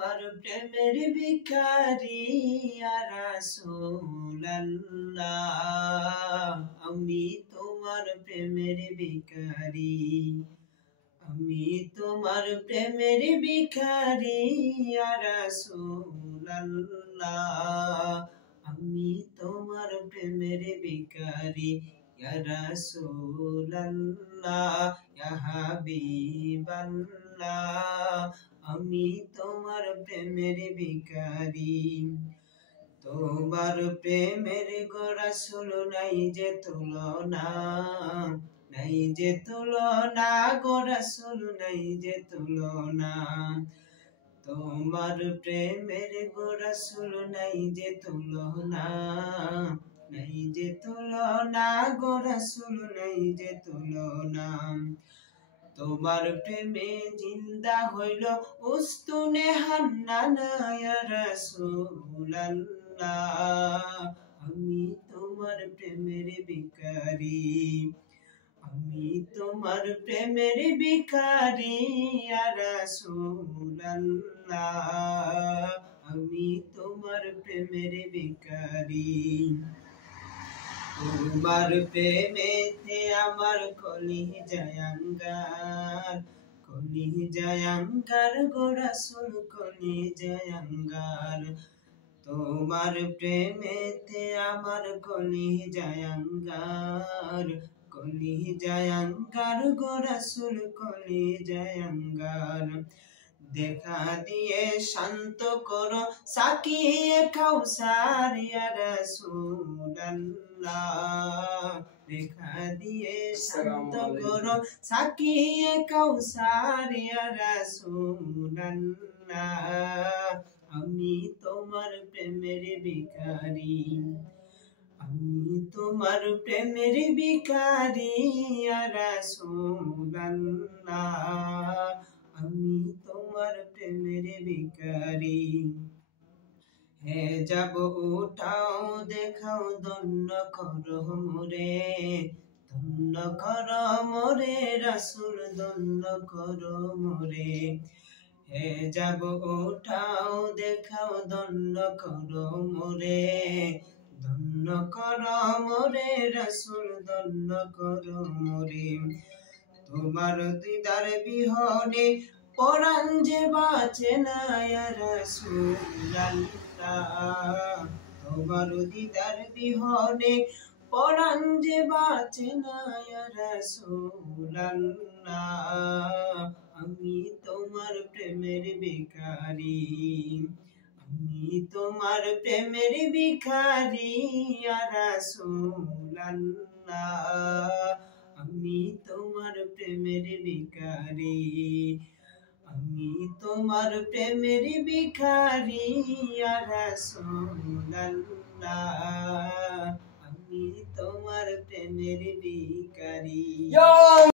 তোমার প্রেমের ভিখারি ইয়া রাসূলুল্লাহ, আমি তোমার প্রেমের ভিখারি, আমি তোমার প্রেমের ভিখারি ইয়া রাসূলুল্লাহ, আমি তোমার প্রেমের ভিখারি ইয়া রাসূলুল্লাহ, ইয়া হাবিবাল্লাহ, আমি তোমার প্রেমের ভিখারি। তোমার প্রেমের গো রাসূল নাই যে তুলনা, নাই যে তুলনা গো রাসূল নাই যে তুলনা। তোমার প্রেমের গো রাসূল নাই যে তুলনা, নাই যে তুলনা গো রাসূল নাই যে তুলনা। তোমার প্রেমে জিন্দা হইল উস্তুনে হান্নান ইয়া রাসূলুল্লাহ, আমি তোমার প্রেমের ভিখারি, আমি তোমার প্রেমের ভিখারি ইয়া রাসূলুল্লাহ, আমি তোমার প্রেমের ভিখারি। তোমার প্রেমেতে আমার কলিজায় আঙ্গার, কলিজায় আঙ্গার গো রাসূল কলিজায় আঙ্গার। তোমার প্রেমেতে আমার কলিজায় আঙ্গার, কলিজায় আঙ্গার গো রাসূল কলিজায় আঙ্গার। দেখা দিয়ে শান্ত করো সাকিয়ে কাউসার ইয়া রাসূলুল্লাহ, দেখা দিয়ে শান্ত করো সাকিয়ে কাউসার ইয়া রাসূলুল্লাহ, আমি তোমার প্রেমের ভিখারি, আমি তোমার প্রেমের ভিখারি ইয়া রাসূলুল্লাহ, আমি তোমার প্রেমের ভিখারি। হে যাব উঠাও দেখাও ধন্য করো মোরে, ধন্য করো মোরে রাসূল ধন্য করো মোরে। হে যাব উঠাও দেখাও ধন্য করো মোরে, ধন্য করো মোরে রাসূল ধন্য করো মোরে। তোমার দিদার বিহনে পরাণ যে বাঁচে না ইয়া রাসূলুল্লাহ, তোমার দিদার বিহনে পরাণ যে বাঁচে না ইয়া রাসূলুল্লাহ, আমি তোমার প্রেমের ভিখারি, আমি তোমার প্রেমের ভিখারি ইয়া রাসূলুল্লাহ, আমি তোমার প্রেমের ভিখারি, আমি তোমার প্রেমের ভিখারি ইয়া রাসূলুল্লাহ, আমি তোমার প্রেমের ভিখারি।